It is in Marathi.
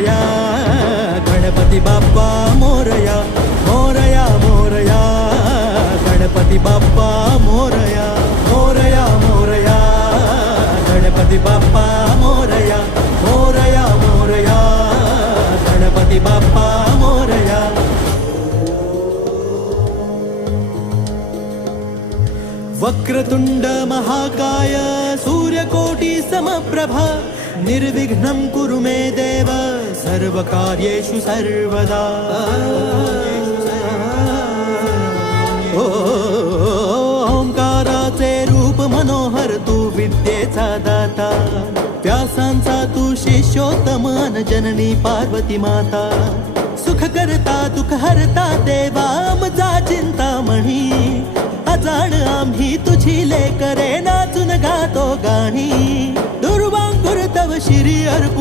मोरया, गणपती बाप्पा मोरया, मोरया मोरया, गणपती बाप्पा मोरया, मोरया मोरया, गणपती बाप्पा मोरया, मोरया मोरया, गणपती बाप्पा मोरया. वक्रतुंड महाकाय सूर्यकोटि समप्रभा निर्विघ्नं कुरु मे देव सर्वकार्येषु सर्वदा. ओंकाराचे रूप मनोहर तू विद्येचा दाता, व्यासांचा तू शिष्योत्तम जननी पार्वती माता. सुख करता दुःख हरता देवा आमचा चिंतामणी, अजाण आम्ही तुझी लेकरे नाचून गातो गाणी. दुर्वांकुर तव शिरी अर्पू